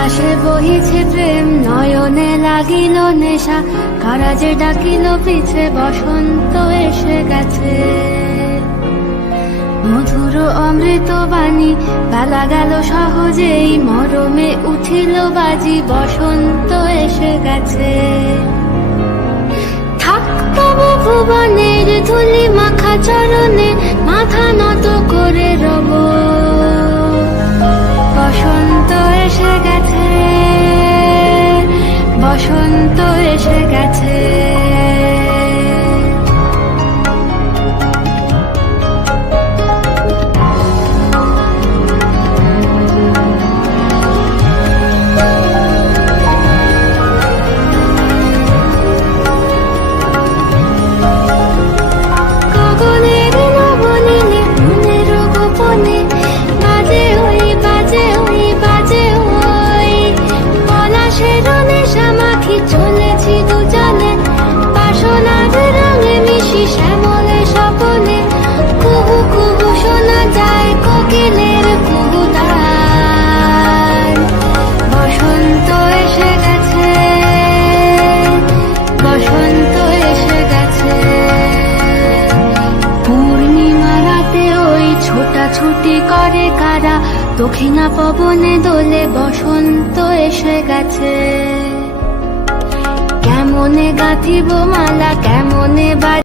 বাতাসে বহিছে প্রেম, নয়নে লাগিল নেশা, কারা যে ডাকিল পিছে, বসন্ত এসে গেছে। মধুর অমৃত বাণী, বেলা গেল সহজেই, মরমে উঠিল বাজি, বসন্ত এসে গেছে। থাক তবু ভুবনের ধুলি মাখা চরণে, মাথা নত করে রব। বসন্ত এসে গেছে, বসন্ত এসে গেছে। চলেছি দুজনে বাসনার রঙে মিশি, শ্যামলে স্বপনে কুহু কুহু শোনা যায় কোকিলের কুহুতান। বসন্ত এসে গেছে, বসন্ত এসে গেছে। পূর্ণিমা রাতে ওই ছোটাছুটি করে কারা, দক্ষিণা পবনে দোলে, বসন্ত এসে গেছে। কেমনে গাঁথিব মালা, কেমনে